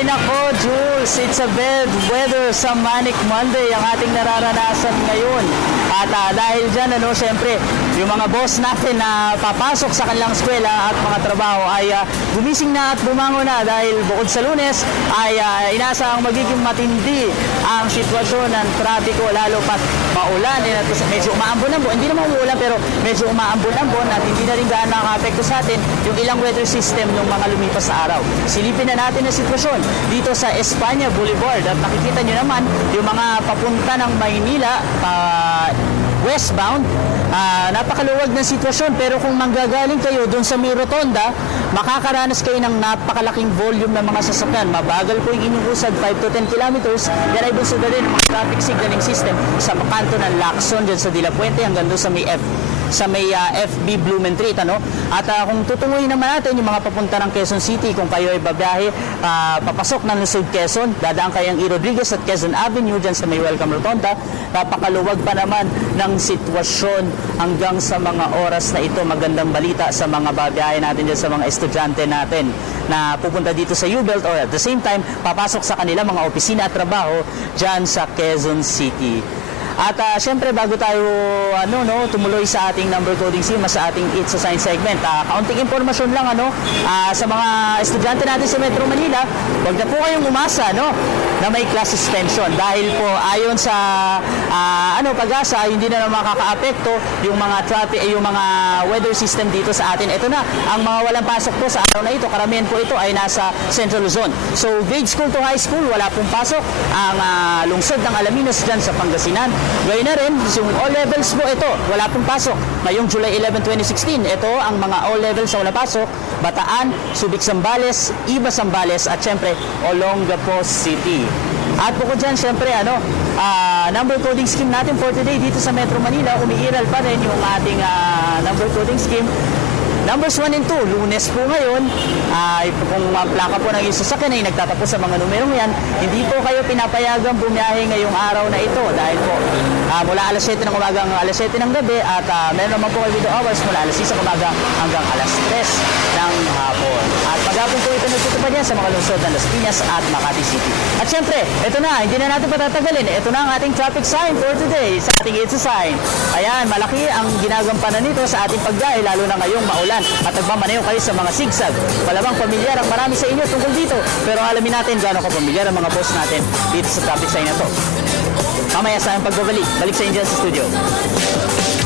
Ay nako, Jules, it's a bad weather sa Manic Monday ang ating nararanasan ngayon. At dahil dyan, syempre, yung mga boss natin na papasok sa kanilang eskwela at mga trabaho ay gumising na at bumangon na dahil bukod sa Lunes ay inaasahang magiging matindi ang sitwasyon ng trapiko lalo pat maulan. Medyo umaambon-ambon, hindi naman umuulan pero medyo umaambon-ambon at hindi na rin gaano nakaka-apekto sa atin yung ilang weather system ng mga lumipas na araw. Silipin na natin ang sitwasyon dito sa Espanya Boulevard at nakikita nyo naman yung mga papunta ng Maynila westbound. Napakaluwag ng sitwasyon pero kung manggagaling kayo doon sa may rotonda, makakaranas kayo ng napakalaking volume ng mga sasakyan. Mabagal po yung inyong usad, 5 to 10 kilometers. Yan ay bunso na rin ng mga traffic signaling system sa kanto ng Lacson dyan sa De La Puente hanggang doon sa may FB Blumentritt, At kung tutunguhin naman natin yung mga papunta ng Quezon City, kung kayo ay babiyahe papasok ng Luzon, Quezon, dadaan kayong E. Rodriguez at Quezon Avenue dyan sa may Welcome Rotonda. Napakaluwag pa naman ng sitwasyon hanggang sa mga oras na ito. Magandang balita sa mga babiyahe natin dyan, sa mga estudyante natin na pupunta dito sa U-Belt or at the same time papasok sa kanila mga opisina at trabaho dyan sa Quezon City. At syempre bago tayo tumuloy sa ating number coding scheme, sa ating It's a Science segment, kaunting impormasyon lang sa mga estudyante natin sa Metro Manila, huwag na po kayong umasa na may class suspension dahil po ayon sa pag-asa, hindi na makakaapekto yung mga traffic, yung mga weather system dito sa atin. Ito na, ang mga walang pasok po sa araw na ito, karamihan po ito ay nasa Central Luzon. So grade school to high school, wala pong pasok ang lungsod ng Alaminos dyan sa Pangasinan. Gayun na rin, yung all levels po ito, wala pong pasok. Ngayong July 11, 2016, ito ang mga all levels na wala pasok: Bataan, Subic Zambales, Iba Zambales, at syempre Olongapo City. At bukod dyan, syempre, number coding scheme natin for today dito sa Metro Manila, umiiral pa rin yung ating number coding scheme. Numbers 1 and 2, Lunes po ngayon, kung plaka po ng sasakyan ay nagtatapos sa mga numerong yan, hindi po kayo pinapayagang bumiyahe ngayong araw na ito dahil po mula alas 7 ng umaga hanggang alas 7 ng gabi at meron naman po kayo video hours mula alas 6 ng umaga hanggang alas 3 ng hapon. At paghapon po ito nagtutupad yan sa mga lungsod ng Las Piñas at Makati City. At syempre, ito na, hindi na natin patatagalin. Ito na ang ating traffic sign for today sa ating It's a Sign. Ayan, malaki ang ginagampanan nito sa ating pagbiyahe lalo na ngayong maulan at nagmamaneho kayo sa mga sigsag. Malamang pamilyar ang marami sa inyo tungkol dito, pero alamin natin gaano kapamilyar ang mga boss natin dito sa traffic sign na to. Mamaya sa aking pagbabalik, balik sa inyo sa studio.